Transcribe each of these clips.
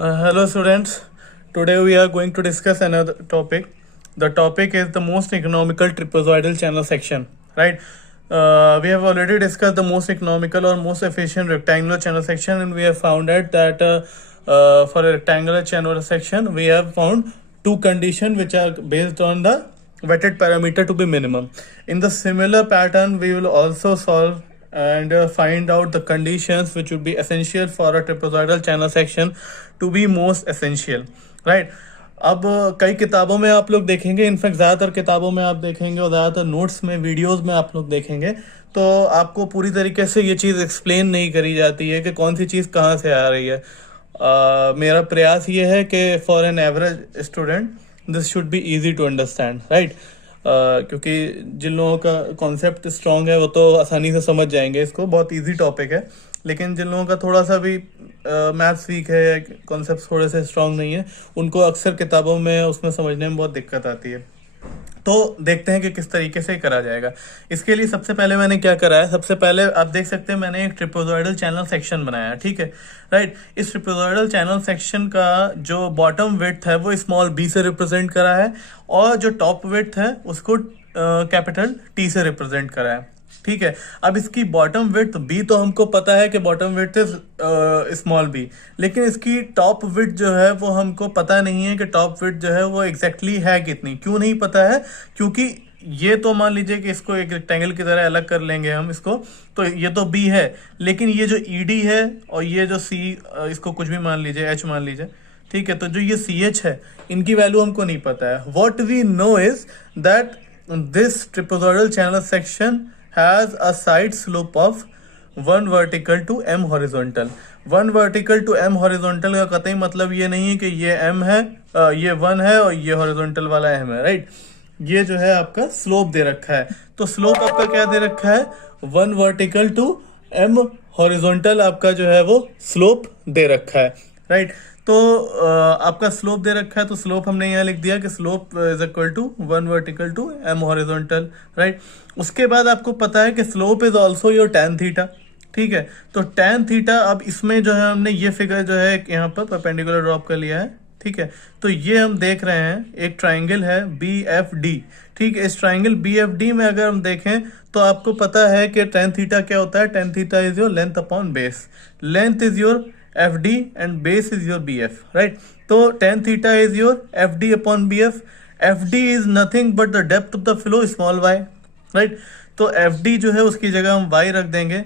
Hello students, today we are going to discuss another topic. The topic is the most economical trapezoidal channel section, right? We have already discussed the most economical or most efficient rectangular channel section, and we have found out that for a rectangular channel section we have found two conditions which are based on the wetted parameter to be minimum. In the similar pattern we will also solve and find out the conditions which would be essential for a trapezoidal channel section to be most essential, right? अब कई किताबों में आप लोग देखेंगे, in fact ज़्यादातर किताबों में आप देखेंगे और ज़्यादातर नोट्स में, वीडियोस में आप लोग देखेंगे, तो आपको पूरी तरीके से ये चीज़ एक्सप्लेन नहीं करी जाती है कि कौन सी चीज़ कहाँ से आ रही है. मेरा प्रयास ये है कि for an average student this should be easy to understand, right? क्योंकि जिन लोगों का कॉन्सेप्ट स्ट्रांग है वो तो आसानी से समझ जाएंगे, इसको बहुत इजी टॉपिक है. लेकिन जिन लोगों का थोड़ा सा भी मैथ्स वीक है या कॉन्सेप्ट थोड़े से स्ट्रांग नहीं है, उनको अक्सर किताबों में उसमें समझने में बहुत दिक्कत आती है. तो देखते हैं कि किस तरीके से करा जाएगा. इसके लिए सबसे पहले मैंने क्या करा है, सबसे पहले आप देख सकते हैं मैंने एक ट्रेपेजॉइडल चैनल सेक्शन बनाया है, ठीक है, राइट? इस ट्रेपेजॉइडल चैनल सेक्शन का जो बॉटम विड्थ है वो स्मॉल बी से रिप्रेजेंट करा है और जो टॉप विड्थ है उसको कैपिटल टी से रिप्रेजेंट करा है, ठीक है. अब इसकी बॉटम विड्थ बी तो हमको पता है कि bottom width is small B, लेकिन इसकी टॉप विड्थ जो है वो हमको पता नहीं है कि टॉप विड्थ जो है वो एग्जैक्टली है कितनी. क्यों नहीं पता है? क्योंकि ये तो मान लीजिए कि इसको एक रेक्टेंगल की तरह अलग कर लेंगे हम इसको, तो ये तो बी है, लेकिन ये जो ईडी है और ये जो सी, इसको कुछ भी मान लीजिए, एच मान लीजिए, ठीक है, तो जो ये सी एच है इनकी वैल्यू हमको नहीं पता है. What we know is that this trapezoidal channel section has a side slope of 1 vertical to m horizontal. 1 vertical to m horizontal का कतई मतलब ये नहीं है कि ये m है, ये 1 है और ये horizontal वाला m है, राइट? ये जो है आपका स्लोप दे रखा है. तो स्लोप आपका क्या दे रखा है? 1 vertical to m horizontal आपका जो है वो स्लोप दे रखा है, राइट? तो आपका स्लोप दे रखा है, तो स्लोप हमने यहाँ लिख दिया कि slope is equal to 1 vertical to m horizontal, right? उसके बाद आपको पता है कि slope is also your tan theta, ठीक है. तो tan थीटा, अब इसमें जो है हमने ये फिगर जो है यहाँ पर परपेंडिकुलर ड्रॉप कर लिया है, ठीक है. तो ये हम देख रहे हैं एक ट्राइंगल है BFD, ठीक है. इस ट्राइंगल BFD में अगर हम देखें तो आपको पता है कि tan थीटा क्या होता है. tan theta is your length upon base. Length is your FD and base is your BF, right? तो tan theta is your FD upon BF. FD is nothing but the depth of the flow small y, right? तो FD जो है उसकी जगह हम y रख देंगे.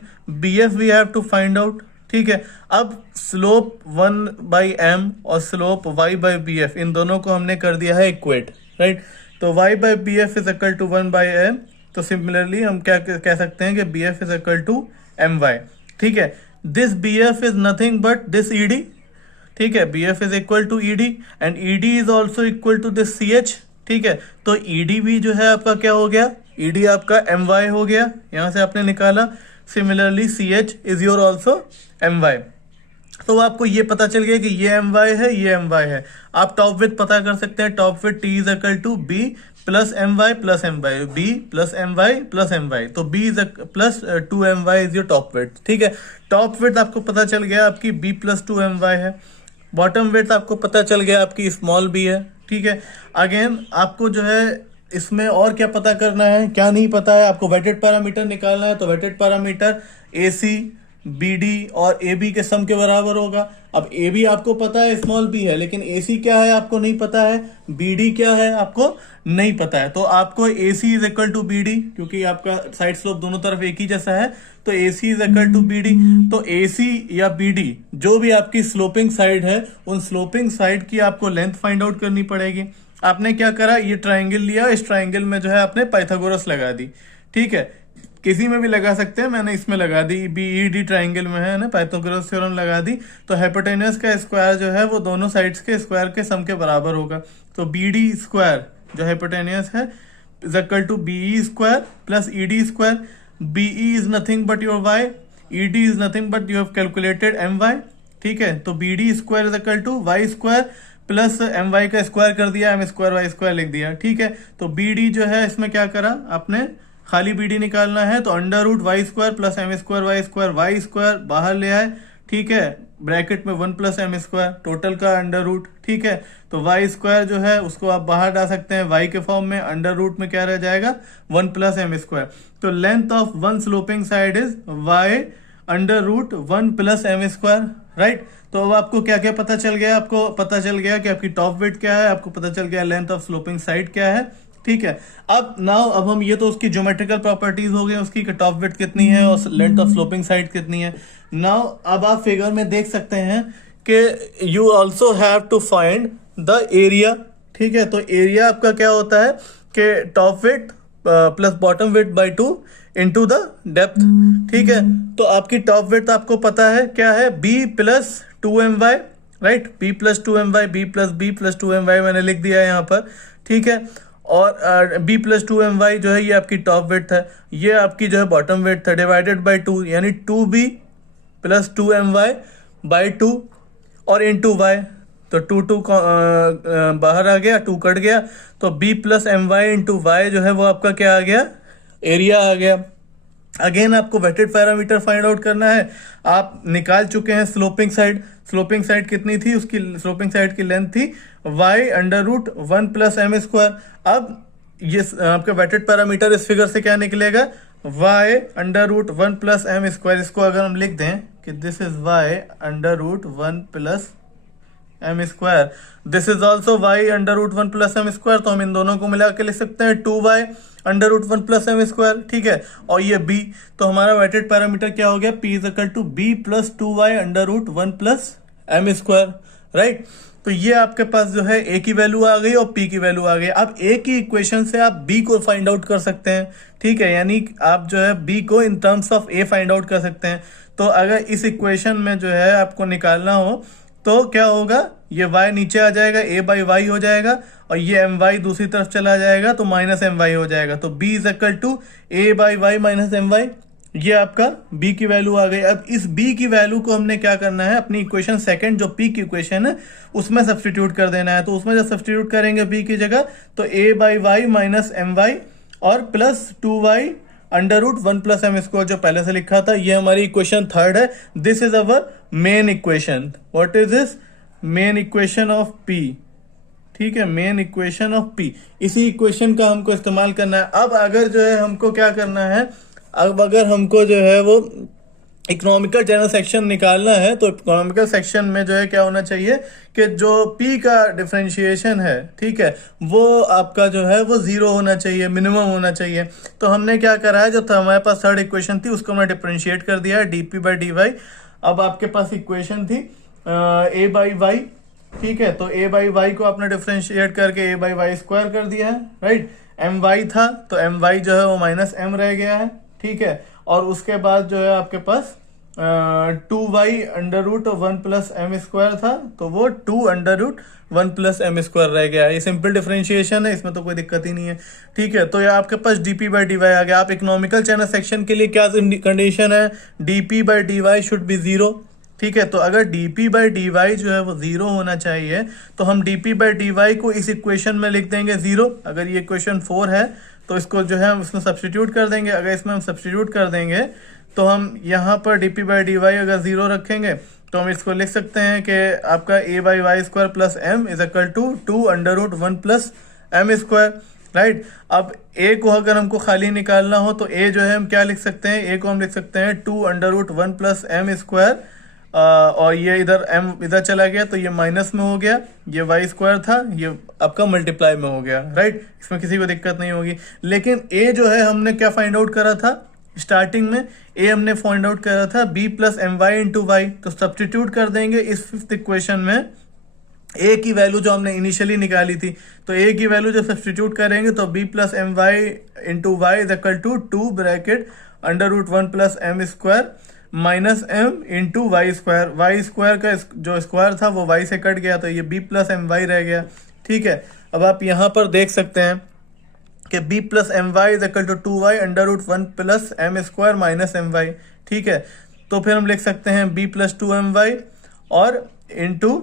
BF we have to find out, ठीक है. अब स्लोप 1 by m और स्लोप y by BF, इन दोनों को हमने कर दिया है इक्वेट, राइट? तो y by BF is equal to 1 by m. तो सिमिलरली हम क्या कह सकते हैं कि BF is equal to my, ठीक है. This BF is nothing but this ED, ठीक है. BF is equal to ED and ED is also equal to this CH, ठीक है. तो ED भी जो है आपका क्या हो गया? ED आपका my हो गया, यहां से आपने निकाला. Similarly CH is your also my. तो आपको ये पता चल गया कि ये my है, ये my है. आप टॉप विड्थ पता कर सकते हैं. Top width T is equal to B plus my plus my, B plus my plus my. तो B is plus 2my is your top width, ठीक है. टॉप विड्थ आपको पता चल गया आपकी B प्लस 2my है. बॉटम विड्थ आपको पता चल गया आपकी स्मॉल b है, ठीक है. अगेन आपको जो है इसमें और क्या पता करना है, क्या नहीं पता है, आपको वेटेड पैरामीटर निकालना है. तो वेटेड पैरामीटर AC BD और AB के सम के बराबर होगा. अब AB आपको पता है स्मॉल b है, लेकिन AC क्या है आपको नहीं पता है, BD क्या है आपको नहीं पता है. तो आपको AC is equal to BD, क्योंकि आपका साइड स्लोप दोनों तरफ एक ही जैसा है, तो AC is equal to BD. तो AC या BD जो भी आपकी स्लोपिंग साइड है, उन स्लोपिंग साइड की आपको लेंथ फाइंड आउट करनी पड़ेगी. आपने क्या करा, ये ट्राइंगल लिया, इस ट्राइंगल में जो है आपने पाइथागोरस लगा दी, ठीक है. किसी में भी लगा सकते हैं, मैंने इसमें लगा दी, BED ट्राइंगल में है ना, पाइथागोरस थ्योरम लगा दी. तो हाइपोटेनस का स्क्वायर जो है वो दोनों साइड्स के स्क्वायर के सम के बराबर होगा. तो BD स्क्वायर जो हाइपोटेनस है is equal to BE square plus ED square. BE is nothing but your y, ED is nothing but you have calculated my, ठीक है. तो BD square is equal to y square plus my का square कर दिया, m square y square लिख दिया, ठीक है. तो BD जो है इसमें क्या करा आपने, खाली BD निकालना है, तो under root y square plus m square y square बाहर ले आए, ठीक है. ब्रैकेट में 1 प्लस एम स्क्वायर टोटल का अंडर रूट, ठीक है। तो वाई स्क्वायर जो है उसको आप बाहर डाल सकते हैं वाई के फॉर्म में, अंडर रूट में क्या रह जाएगा 1 प्लस एम स्क्वायर। तो length of one sloping side is y under root 1 plus m square, right. तो अब आपको क्या क्या पता चल गया, आपको पता चल गया कि आपकी टॉप विड्थ क्या है, आपको पता चल गया लेंथ ऑफ स्लोपिंग साइड क्या है, ठीक है। अब हम ये तो उसकी ज्योमेट्रिकल प्रॉपर्टीज हो गई उसकी, टॉप विड्थ कितनी है और लेंथ ऑफ स्लोपिंग साइड कितनी है। नाउ अब आप फिगर में देख सकते हैं कि you also have to find the area, ठीक है। तो एरिया आपका क्या होता है कि top width plus bottom width by 2 into the depth, ठीक है। तो आपकी टॉप विड्थ आपको पता है क्या है, b plus 2my, right, b plus 2my, b plus b plus 2my मैंने लिख दिया है यहाँ पर, ठीक है। और बी प्लस 2my जो है ये आपकी टॉप विड्थ है, ये आपकी जो है बॉटम विड्थ है, डिवाइडेड बाई 2 यानी 2b प्लस 2my बाई 2 और इंटू y। तो 2 बाहर आ गया, 2 कट गया, तो b plus my into y जो है वो आपका क्या आ गया, एरिया आ गया। अगेन आपको वेटेड पैरामीटर फाइंड आउट करना है, आप निकाल चुके हैं स्लोपिंग साइड। स्लोपिंग साइड कितनी थी, उसकी स्लोपिंग साइड की लेंथ थी y under root 1 plus m square. अब ये आपका वेटेड पैरामीटर इस फिगर से क्या निकलेगा, y under root 1 plus m square. इसको अगर हम लिख दें कि this is y under root 1 plus m square, this is also y under root 1 plus m square, तो हम इन दोनों को मिला के लिख सकते हैं 2y under root 1 plus m square, ठीक है। और ये b, तो हमारा वेटेड पैरामीटर क्या हो गया, p is equal to b plus 2y under root 1 plus m square, right. तो ये आपके पास जो है a की वैल्यू आ गई और p की वैल्यू आ गई। अब a की इक्वेशन से आप b को फाइंड आउट कर सकते हैं, ठीक है, यानी आप जो है b को in terms of a find out कर सकते हैं। तो अगर इस इक्वेशन में जो है आपको निकालना हो तो क्या होगा, ये y नीचे आ जाएगा, a बाई वाई हो जाएगा, और ये my दूसरी तरफ चला जाएगा तो माइनस my हो जाएगा। तो b is equal to a by y minus my, ये आपका b की वैल्यू आ गई। अब इस b की वैल्यू को हमने क्या करना है, अपनी इक्वेशन सेकंड जो p की इक्वेशन है उसमें सब्सटीट्यूट कर देना है। तो उसमें जब सब्सटीट्यूट करेंगे b की जगह तो a by y minus my और plus 2y under root 1 plus m square जो पहले से लिखा था, ये हमारी इक्वेशन थर्ड है। This is our main equation. What is this, main equation of p, ठीक है, मेन इक्वेशन ऑफ p। इसी इक्वेशन का हमको इस्तेमाल करना है। अब अगर जो है हमको क्या करना है, अब अगर हमको जो है वो इकोनॉमिकल जनरल सेक्शन निकालना है तो इकोनॉमिकल सेक्शन में जो है क्या होना चाहिए कि जो p का डिफरेंशिएशन है, ठीक है, वो आपका जो है वो 0 होना चाहिए, मिनिमम होना चाहिए। तो हमने क्या करा है, जो था हमारे पास थर्ड इक्वेशन थी उसको हमने डिफरेंशिएट कर दिया है dp बाई dy। अब आपके पास इक्वेशन थी a बाई वाई, ठीक है, तो a बाई वाई को आपने डिफरेंशिएट करके a बाई वाई स्क्वायर कर दिया है, राइट। my था तो my जो है वो माइनस m रह गया है, ठीक है। और उसके बाद जो है आपके पास 2y under root 1 plus m square था, तो वो 2 under root 1 plus m square रह गया। ये सिंपल डिफरेंशिएशन है, इसमें तो कोई दिक्कत ही नहीं है, ठीक है। तो ये आपके पास dp बाई dy आ गया। आप इकोनॉमिकल चैनल सेक्शन के लिए क्या कंडीशन है, dp by dy should be 0, ठीक है। तो अगर dp बाई dy जो है वो 0 होना चाहिए तो हम dp बाई dy को इस इक्वेशन में लिख देंगे 0। अगर ये इक्वेशन 4 है तो इसको जो है हम इसमें सब्सटीट्यूट कर देंगे। अगर इसमें हम सब्सटीट्यूट कर देंगे तो हम यहाँ पर dp बाई dy अगर 0 रखेंगे तो हम इसको लिख सकते हैं कि आपका a by y square plus m is equal to 2 under root 1 plus m square, right. अब a को अगर हमको खाली निकालना हो तो a जो है हम क्या लिख सकते हैं, a को हम लिख सकते हैं 2 under root 1 plus m square, और ये इधर m इधर चला गया तो ये माइनस में हो गया, ये y स्क्वायर था ये आपका मल्टीप्लाई में हो गया, राइट। इसमें किसी को दिक्कत नहीं होगी। लेकिन a जो है हमने क्या फाइंड आउट करा था स्टार्टिंग में, a हमने फाइंड आउट करा था b plus m y into y. तो सब्सटीट्यूट कर देंगे इस फिफ्थ इक्वेशन में a की वैल्यू जो हमने इनिशियली निकाली थी, तो a की वैल्यू जब सब्सटीट्यूट करेंगे तो b plus m y into y is equal to 2 bracket under root 1 plus m square minus m into y square. Y square का जो स्क्वायर था वो y से कट गया तो ये b प्लस एम वाई रह गया, ठीक है। अब आप यहाँ पर देख सकते हैं कि b plus m y is equal to 2y under root 1 plus m square minus m y, ठीक है। तो फिर हम लिख सकते हैं b प्लस 2my और इंटू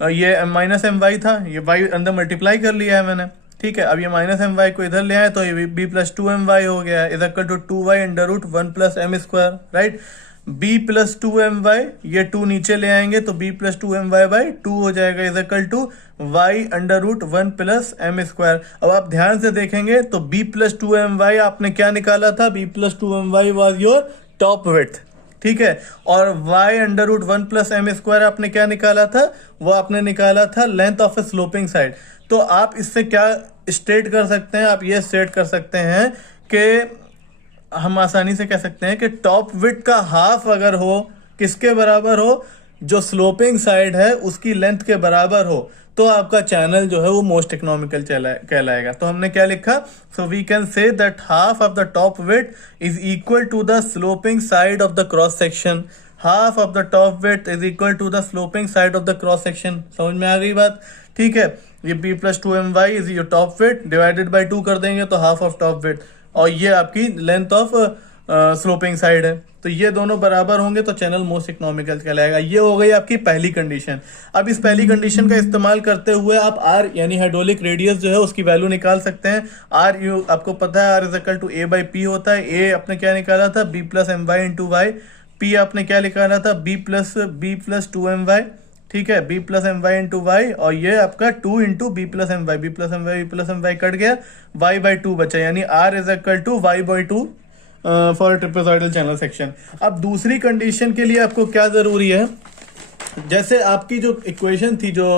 ये माइनस एम वाई था, ये y अंदर मल्टीप्लाई कर लिया है मैंने, ठीक है। अब ये माइनस एम वाई को इधर ले आए तो ये b प्लस 2my हो गया is equal to 2y under root 1 plus m square, right. B plus two m y, ये टू नीचे ले आएंगे तो b plus two m y by two हो जाएगा is equal to y under root one plus m square. अब आप ध्यान से देखेंगे तो b plus two m y आपने क्या निकाला था, b plus two m y was your top width, ठीक है। और y under root one plus m square आपने क्या निकाला था, वो आपने निकाला था length of a sloping side. तो आप इससे क्या स्टेट कर सकते हैं, आप ये स्टेट कर सकते हैं कि हम आसानी से कह सकते हैं कि टॉप विड्थ का हाफ अगर हो, किसके बराबर हो, जो स्लोपिंग साइड है उसकी लेंथ के बराबर हो, तो आपका चैनल जो है वो मोस्ट इकोनॉमिकल कहलाएगा। तो हमने क्या लिखा, so we can say that half of the top width is equal to the sloping side of the cross section. Half of the top width is equal to the sloping side of the cross section. समझ में आ गई बात, ठीक है। ये b plus two m y is your top width, divided by two कर देंगे तो हाफ ऑफ टॉप विड्थ, और ये आपकी लेंथ ऑफ स्लोपिंग साइड है। तो ये दोनों बराबर होंगे तो चैनल मोस्ट इकोनॉमिकल कहलाएगा। ये हो गई आपकी पहली कंडीशन। अब इस पहली कंडीशन का इस्तेमाल करते हुए आप आर यानी हाइड्रोलिक रेडियस जो है उसकी वैल्यू निकाल सकते हैं। आर यू आपको पता है R is equal to A by P होता है। ए आपने क्या निकाला था, b plus m y into y. P आपने क्या निकाला था, b plus two m y, ठीक है, b plus m y into y, और ये आपका two into b plus m y, b plus m y, b plus m y cut गया, वाई बाई टू बचा, यानी R is equal to Y by two for trapezoidal channel section. अब दूसरी condition के लिए आपको क्या जरूरी है, जैसे आपकी जो इक्वेशन थी, जो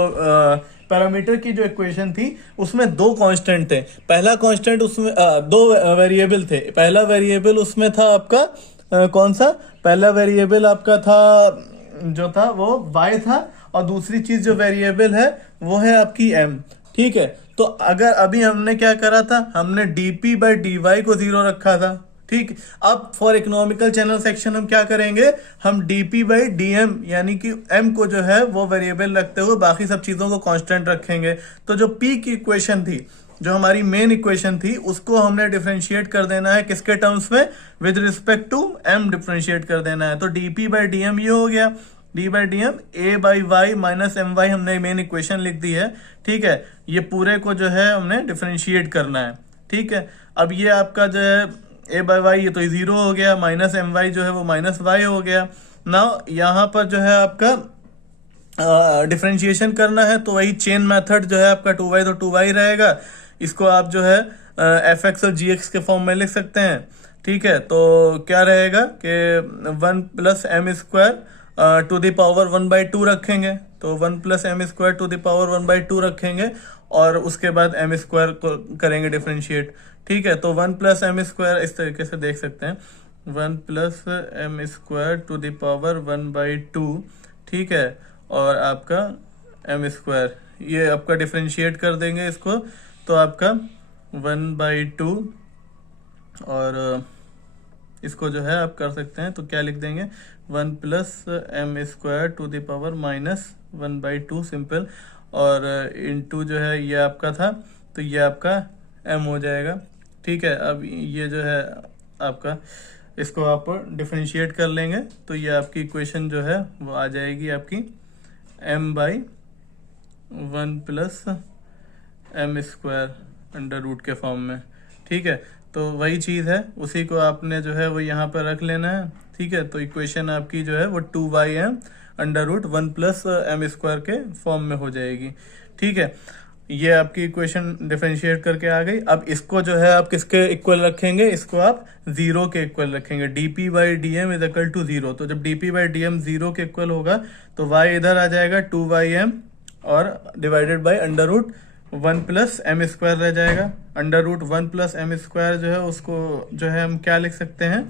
पैरामीटर की जो इक्वेशन थी उसमें दो कांस्टेंट थे। पहला कांस्टेंट उसमें दो वेरिएबल थे। पहला वेरिएबल उसमें था आपका कौन सा, पहला वेरिएबल आपका था जो था वो y था, और दूसरी चीज जो वेरिएबल है वो है आपकी m, ठीक है। तो अगर अभी हमने क्या करा था, हमने dp बाई डी वाई को जीरो रखा था, ठीक। अब फॉर इकोनॉमिकल चैनल सेक्शन हम क्या करेंगे, हम dp बाई डी एम यानी कि m को जो है वो वेरिएबल रखते हुए बाकी सब चीजों को कांस्टेंट रखेंगे। तो जो p की इक्वेशन थी, जो हमारी मेन इक्वेशन थी, उसको हमने डिफरेंशिएट कर देना है किसके टर्म्स में, with respect to m differentiate कर देना है। तो dp बाई डी एम ये हो गया, d by d m a by y minus m y, हमने मेन इक्वेशन लिख दी है, ठीक है। ये पूरे को जो है हमने डिफरेंशिएट करना है, ठीक है। अब ये आपका जो है a बाई वाई ये तो जीरो हो गया, माइनस एम वाई जो है वो माइनस वाई हो गया। नाउ यहाँ पर जो है आपका डिफरेंशिएशन करना है, तो वही चेन मेथड जो है आपका 2y तो 2y रहेगा। इसको आप जो है एफ एक्स और जी एक्स के फॉर्म में लिख सकते हैं, ठीक है। तो क्या रहेगा कि one plus m square to the power one by two रखेंगे, तो one plus m square to the power one by two रखेंगे, और उसके बाद एम स्क्वायर को करेंगे डिफरेंशिएट, ठीक है। तो वन प्लस एम स्क्वायर इस तरीके से देख सकते हैं, one plus m square to the power one by two, ठीक है, और आपका एम स्क्वायर ये आपका डिफरेंशिएट कर देंगे इसको, तो आपका वन बाई टू, और इसको जो है आप कर सकते हैं तो क्या लिख देंगे, one plus m square to the power minus one by two simple, और इनटू जो है ये आपका था तो ये आपका m हो जाएगा, ठीक है। अब ये जो है आपका इसको आप डिफरेंशिएट कर लेंगे तो ये आपकी इक्वेशन जो है वो आ जाएगी आपकी m by one plus m square under root के फॉर्म में, ठीक है। तो वही चीज़ है, उसी को आपने जो है वो यहाँ पर रख लेना है, ठीक है। तो इक्वेशन आपकी जो है वो 2y m under root one plus m square के फॉर्म में हो जाएगी, ठीक है। ये आपकी इक्वेशन डिफरेंशिएट करके आ गई। अब इसको जो है आप किसके इक्वल रखेंगे, इसको आप जीरो के इक्वल रखेंगे, dp by d m is equal to zero. तो जब dp by d m zero के इक्वल होगा तो y इधर आ जाएगा 2y m, और divided by under root one plus m square रह जाएगा। Under root one plus m square जो है उसको जो है हम क्या लिख सकते हैं,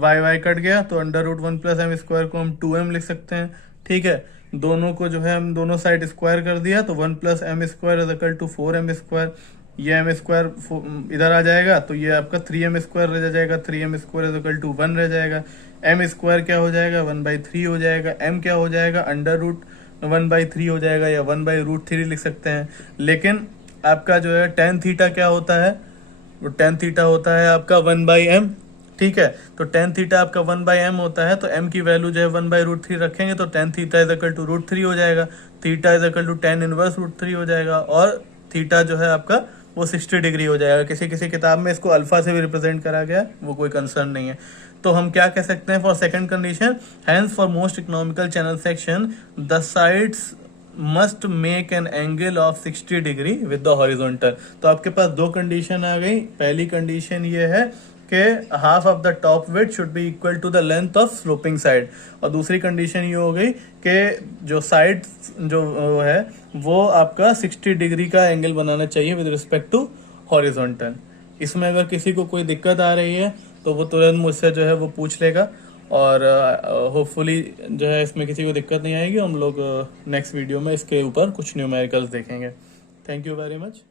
वाई वाई कट गया तो under root one plus m square को हम 2m लिख सकते हैं, ठीक है। दोनों को जो है हम दोनों साइड स्क्वायर कर दिया तो one plus m square is equal to 4m square. ये एम स्क्वायर इधर आ जाएगा तो ये आपका 3m स्क्वायर रह जाएगा, 3m square is equal to 1 रह जाएगा। m स्क्वायर क्या हो जाएगा, 1/3 हो जाएगा। m क्या हो जाएगा, अंडर रूट 1/3 हो जाएगा, या 1/√3 लिख सकते हैं। लेकिन आपका जो है टेन थीटा क्या होता है, वो टेन थीटा होता है आपका 1/m, ठीक है। तो टेन थीटा आपका 1/m होता है, तो m की वैल्यू जो है 1/√3 रखेंगे तो tan theta is equal to √3 हो जाएगा, theta is equal to tan inverse √3 हो जाएगा, और थीटा जो है आपका वो 60 डिग्री हो जाएगा। किसी किसी किताब में इसको अल्फा से भी रिप्रेजेंट करा गया, वो कोई कंसर्न नहीं है। तो हम क्या कह सकते हैं for second condition, hence for most economical channel section the sides must make an angle of 60 degree with the horizontal. तो आपके पास दो कंडीशन आ गई। पहली कंडीशन ये है कि half of the top width should be equal to the length of sloping side, और दूसरी कंडीशन ये हो गई कि जो साइड जो है वो आपका 60 डिग्री का एंगल बनाना चाहिए विद रिस्पेक्ट टू हॉरिजॉन्टल। इसमें अगर किसी को कोई दिक्कत आ रही है तो वो तुरंत मुझसे जो है वो पूछ लेगा, और होपफुली जो है इसमें किसी को दिक्कत नहीं आएगी। हम लोग नेक्स्ट वीडियो में इसके ऊपर कुछ न्यूमेरिकल्स देखेंगे। Thank you very much.